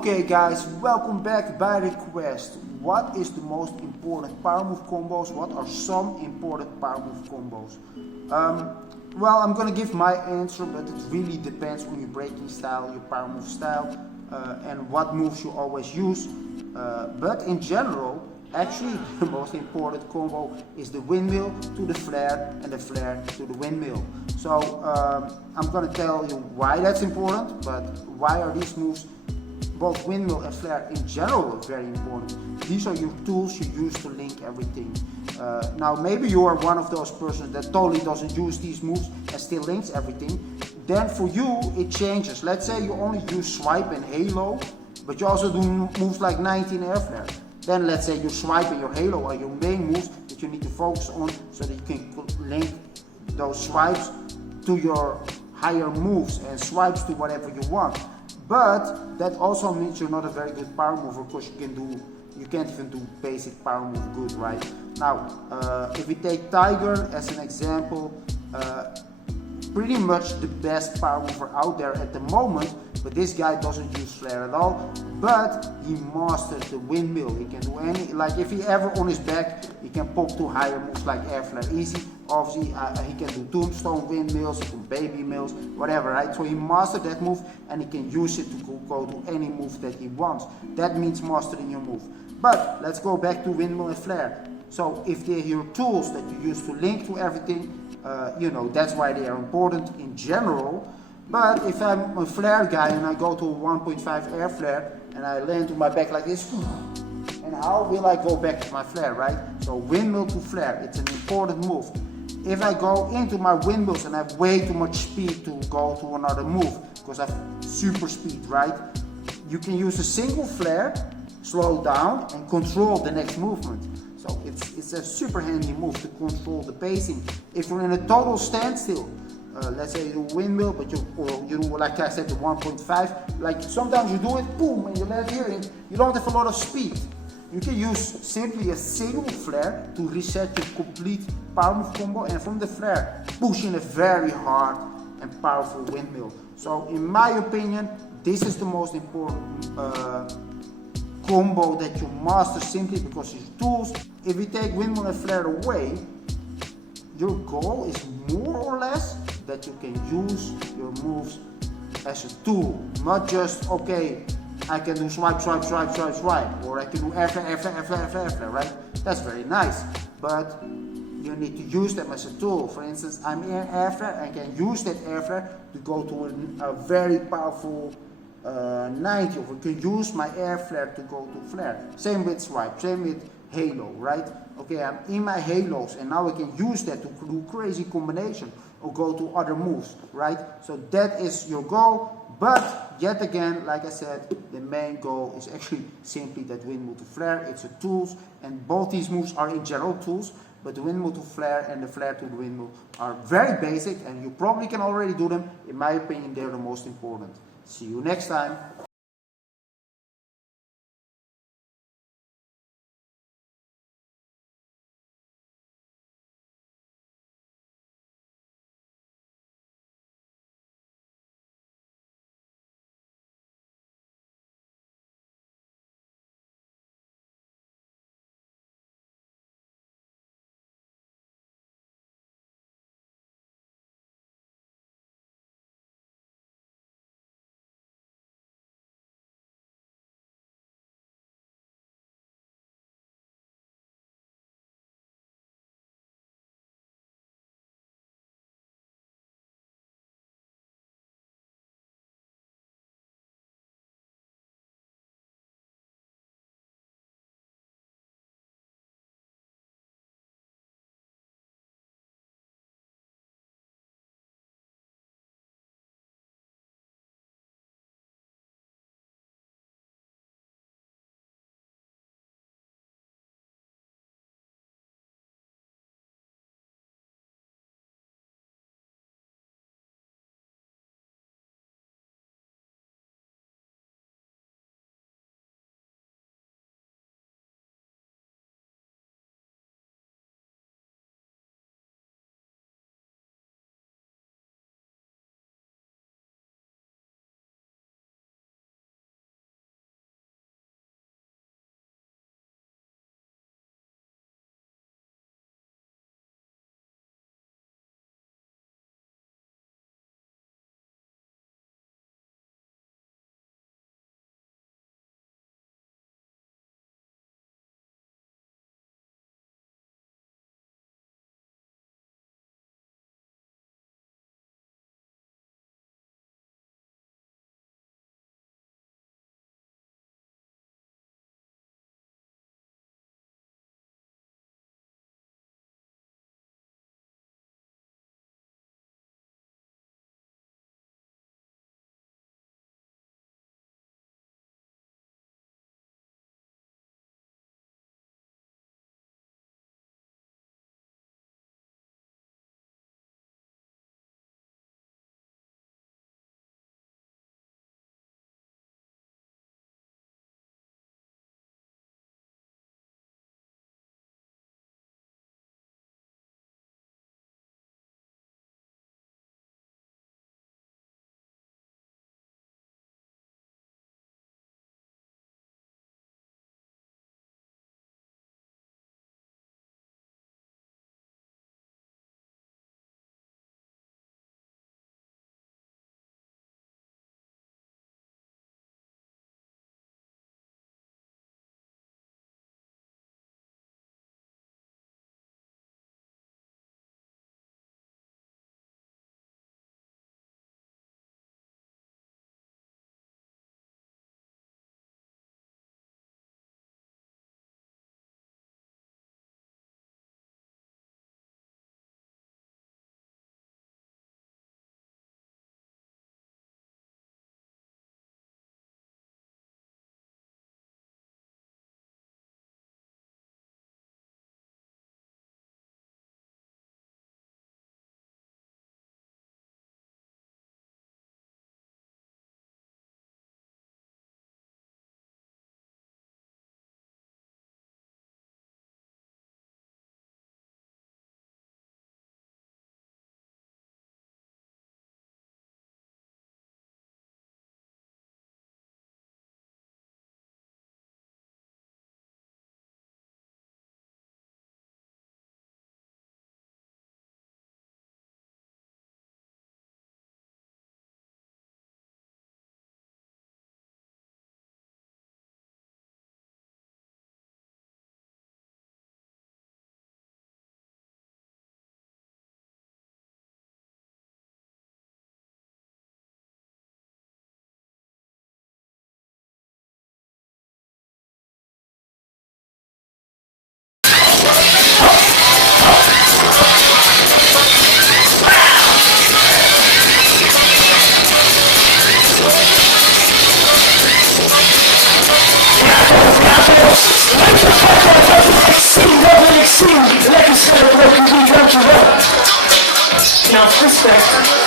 Okay guys, welcome back by request. What is the most important power move combos? What are some important power move combos? Well, I'm gonna give my answer, but it really depends on your breaking style, your power move style, and what moves you always use. But in general, actually the most important combo is the windmill to the flare and the flare to the windmill. So I'm gonna tell you why that's important, but why are these moves, both windmill and flare in general, are very important. These are your tools you use to link everything. Now maybe you are one of those persons that totally doesn't use these moves and still links everything. Then for you it changes. Let's say you only use swipe and halo, but you also do moves like 19 air flare. Then let's say your swipe and your halo are your main moves that you need to focus on so that you can link those swipes to your higher moves and swipes to whatever you want. But that also means you're not a very good power mover, because you can't even do basic power move good, right? Now, if we take Tiger as an example, pretty much the best power mover out there at the moment, but this guy doesn't use flare at all, but he mastered the windmill. He can do any, like if he ever on his back, he can pop to higher moves like air flare easy. Obviously he can do tombstone windmills, he can baby mills, whatever, right? So he mastered that move and he can use it to go to any move that he wants. That means mastering your move. But let's go back to windmill and flare. So if they're your tools that you use to link to everything, you know, that's why they are important in general. But if I'm a flare guy and I go to a 1.5 air flare and I land to my back like this, and how will I go back to my flare, right? So windmill to flare, it's an important move. If I go into my windmills and I have way too much speed to go to another move, because I have super speed, right? You can use a single flare, slow down and control the next movement. So it's a super handy move to control the pacing. If you're in a total standstill, let's say you do windmill, but you do, like I said, the 1.5, like sometimes you do it, boom, and you land here, and you don't have a lot of speed. You can use simply a single flare to reset your complete power move combo, and from the flare, push in a very hard and powerful windmill. So in my opinion, this is the most important combo that you master, simply because it's tools. If you take windmill and flare away, your goal is more or less that you can use your moves as a tool, not just, okay, I can do swipe, swipe, swipe, swipe, swipe, or I can do air flare, air flare, air flare, air flare, air flare, right? That's very nice, but you need to use them as a tool. For instance, I'm in air flare, I can use that air flare to go to a very powerful 90, or I can use my air flare to go to flare. Same with swipe, same with halo, right? Okay, I'm in my halos and now I can use that to do crazy combination or go to other moves, right? So that is your goal. But yet again, like I said, the main goal is actually simply that windmill to flare. It's a tools, and both these moves are in general tools, but the windmill to flare and the flare to the windmill are very basic, and you probably can already do them. In my opinion, they're the most important. See you next time. set of refugee countries up. Now, this back.